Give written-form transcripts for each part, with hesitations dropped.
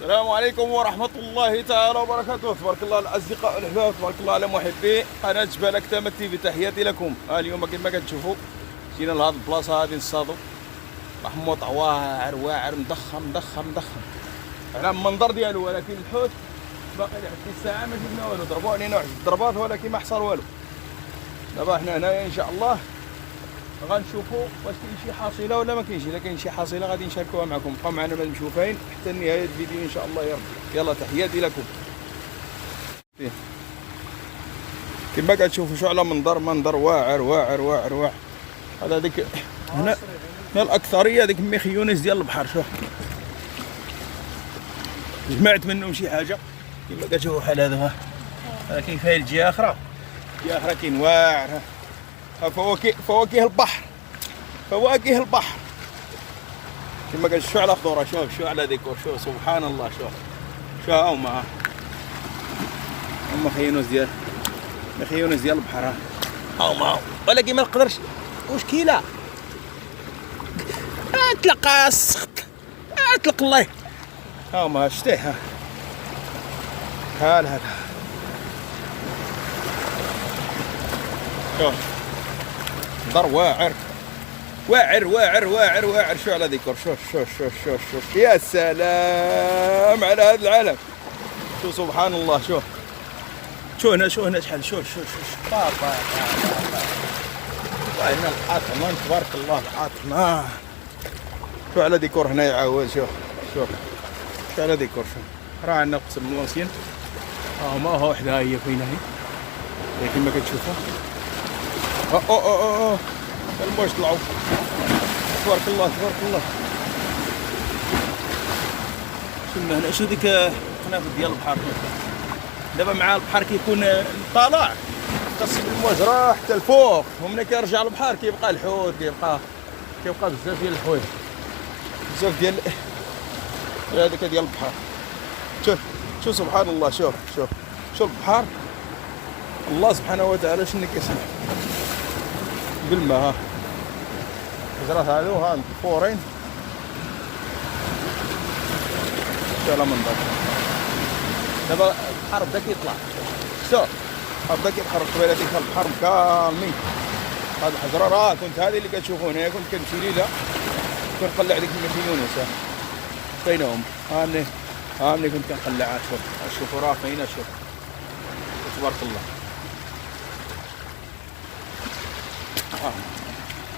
السلام عليكم ورحمة الله تعالى وبركاته. تبارك الله الأصدقاء والأحباب، تبارك الله على محبي قناة جبال أكتام تي في. تحياتي لكم. اليوم كما كتشوفوا جينا لهاد البلاصة هادي نصطادوا محموط واعر واعر مضخم ضخم ضخم على المنظر ديالو، ولكن الحوت باقي لحد الساعة ما جبنا والو. ضربوا علينا واحد الضربات ولكن ما حصل والو. دابا حنا هنايا إن شاء الله غنشوفوا واش كاين شي حاصله ولا ما كاينش. الا كاين شي حاصله غادي نشاركوها معكم. بقاو معنا ما مشوفين حتى نهايه الفيديو ان شاء الله يا رب. يلا تحياتي لكم. كما كتشوفوا شو على منظر واعر واعر واعر واعر. هذا ديك هنا الاكثريه ديك ميخيونيس ديال البحر. شوف جمعت منهم شي حاجه كما كتشوفوا بحال هذا. هذا كاين فيه الجهه اخرى، جهه اخرى كاين واعر. فواكه البحر، فواكه البحر كما كتشوفوا على خضوره. شوف على ديكور. شوف سبحان الله. شوف هما مخيونس ديال البحر. هما ولكن ما نقدرش مشكله اطلق السخط، اطلق الله. هما شتيه بحال هذا. شوف منظر واعر واعر واعر واعر واعر. شو على ديكور. شوف يا سلام على هذا العالم. شوف سبحان الله. شوف هنا شحال. شوف بابا هنا الأطمان تبارك الله الأطمان. شوف على ديكور هنا يعاود. شوف على ديكور. راه عندنا قسم الموسين. ما هو وحده هي فينا هي كما كتشوفوا. اوه الموج طلعوا. تبارك الله. شنو هنا؟ شو ديك قنافذ ديال البحر. دابا مع البحر كيكون طالع كتصب الموج راه حتى الفوق، وملي كيرجع البحر كيبقى الحوت، كيبقى بزاف ديال الحوايج، بزاف ديال هذاك ديال البحر. شوف سبحان الله. شوف البحر. الله سبحانه وتعالى شنو كيصنع بالماء. الجرات هادو مطفورين. شوف على منظر. دابا البحر بدا كيطلع. شوف بدا كيتحرك. قبيله ديك البحر كاملين. هاد الحجره راه كنت هذه اللي كتشوفون هنا. كنت كنمشي ليله كنقلع ديك المخيونيس. فينهم هاني كنت كنقلعها. شوفوا راه فينا. شوف تبارك الله.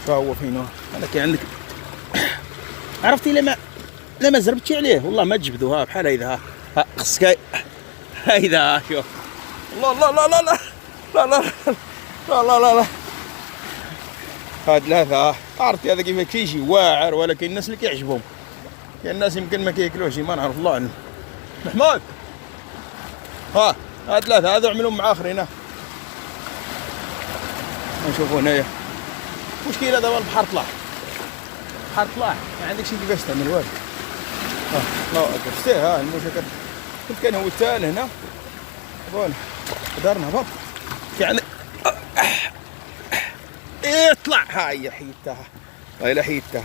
فهو فينا. هذا كاين عندك. عرفتي لما زربتي عليه والله ما تجبدوها بحال هيدا. خصك هيدا. شوف الله لا لا لا لا لا لا لا لا لا لا. هاد هذا عرفتي هذا كيف كيجي واعر، ولكن الناس اللي كيعجبهم. كاين الناس يمكن ما كياكلوهش، ما نعرف الله عنهم. محمود هاد ثلاثة هذو عملهم مع اخرين. نشوفوا هنايا مشكلة. دابا البحر طلع ما عندكش كيفاش تعمل والو. الله اكبر. شتيه الموجة كنت كنهوت حتى لهنا. فوالا دارنا هبط يعني اطلع. هي حيدتها. الا حيدتها.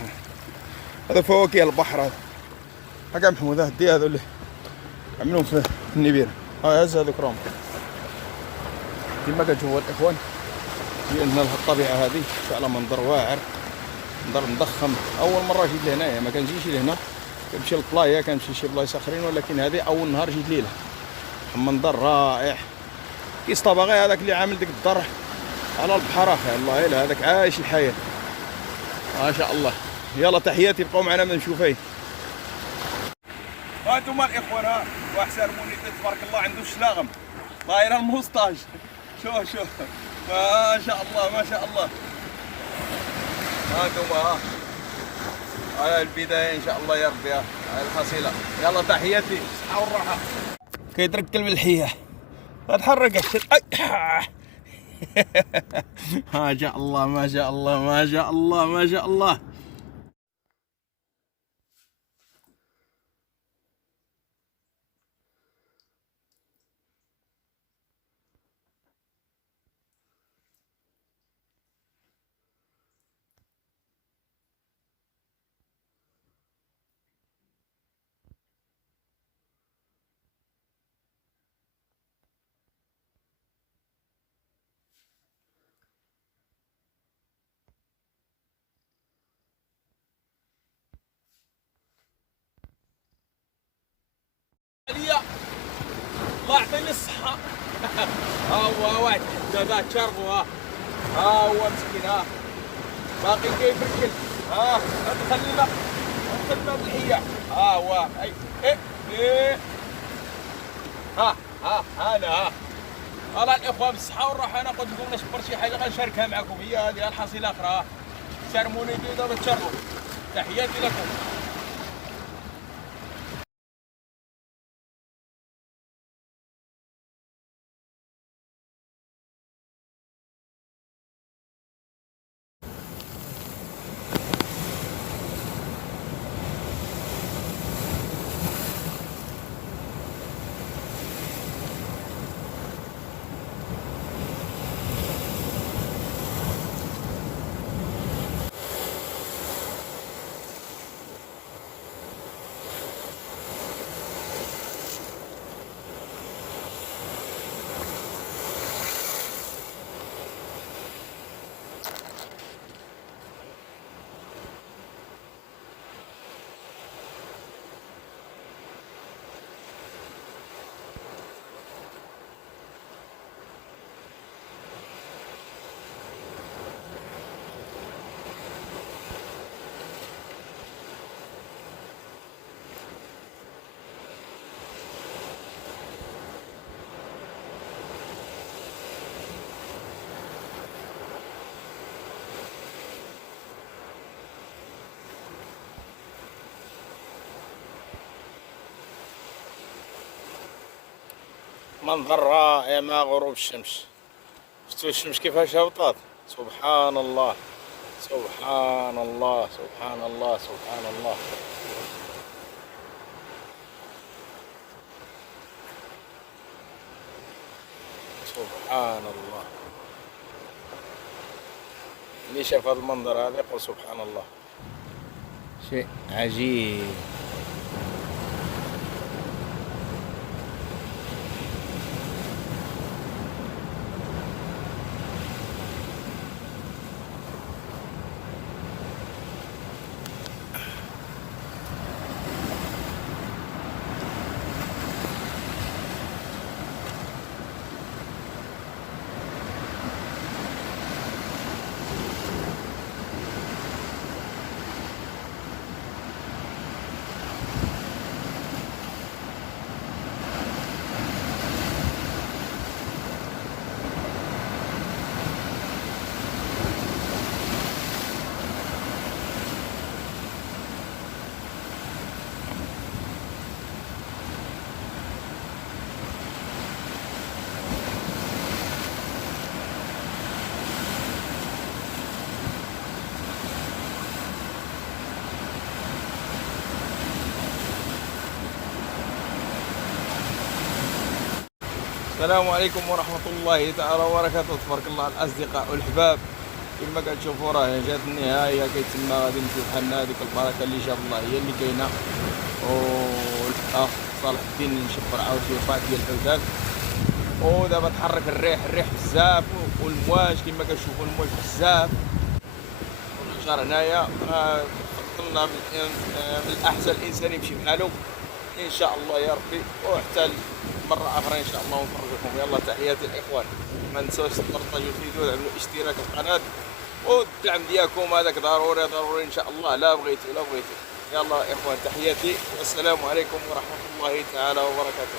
هذا فواكه البحر. هذا محمود هدي هذو اللي عملوهم في النبيره. هز هذوك راهم كما كتشوفوا الاخوان. لان الطبيعه هذه على منظر واعر، منظر مضخم. اول مره جيت لهنايا، ما كنجيش لهنا. كنمشي للبلايا، كنمشي شي بلايص اخرين، ولكن هذه اول نهار جيت ليله. منظر رائع. كيصطاب غير هذاك اللي عامل ديك الدار على البحر. اخي الله الا هذاك عايش الحياه ما شاء الله. يلا تحياتي. بقاو معنا ما نشوفين. هانتوما الاخوان. واحد سارموني تبارك الله عنده الشلاغم طايره الموسطاج. شوف ما شاء الله. هانتوما على البدايه ان شاء الله يا ربي. على الحصيله. يلا تحياتي. الصحه والراحه. كيتركل من الحيه. اتحرك ما شاء الله. للصحة. ها هو واحد دابا تشربوا. ها هو مسكين. باقي كيفركل. دخلنا بالحية. ها هو اي ايه. انا والله الاخوان بالصحة والراحة. انا قلت لكم نشبر شي حاجة غنشاركها معكم، هي هذه الحصيلة اخرى. سيرموني دابا تشربوا. تحياتي لكم. منظر رائع مع غروب الشمس. شفتوا الشمس كيفاش هبطات؟ سبحان الله سبحان الله سبحان الله سبحان الله. سبحان الله. اللي شاف هذا المنظر هذا يقول سبحان الله، شيء عجيب. السلام عليكم ورحمة الله تعالى وبركاته. تبارك الله الأصدقاء والأحباب. كما كتشوفوا راه جات النهاية، كيتسمى غادي نمشيو لحالنا. هذيك البركة اللي جاب الله هي اللي كاينة. والأخ صالح الدين نشبر عاوتاني وفاة ديال الحوتات. ودابا تحرك الريح بزاف، والمواج كما كتشوفوا المواج بزاف، والحجر هنايا. قلنا من الأحسن الإنسان يمشي بحالو ان شاء الله يا ربي، وحتى مرة اخرى ان شاء الله ونفرجكم. يلا تحياتي الاخوان، ما نساوش تبارطاجيو الفيديو وتعملوا اشتراك في القناة، والدعم ديالكم هذاك ضروري ان شاء الله. لا بغيتو. يلا اخوان تحياتي، والسلام عليكم ورحمة الله تعالى وبركاته.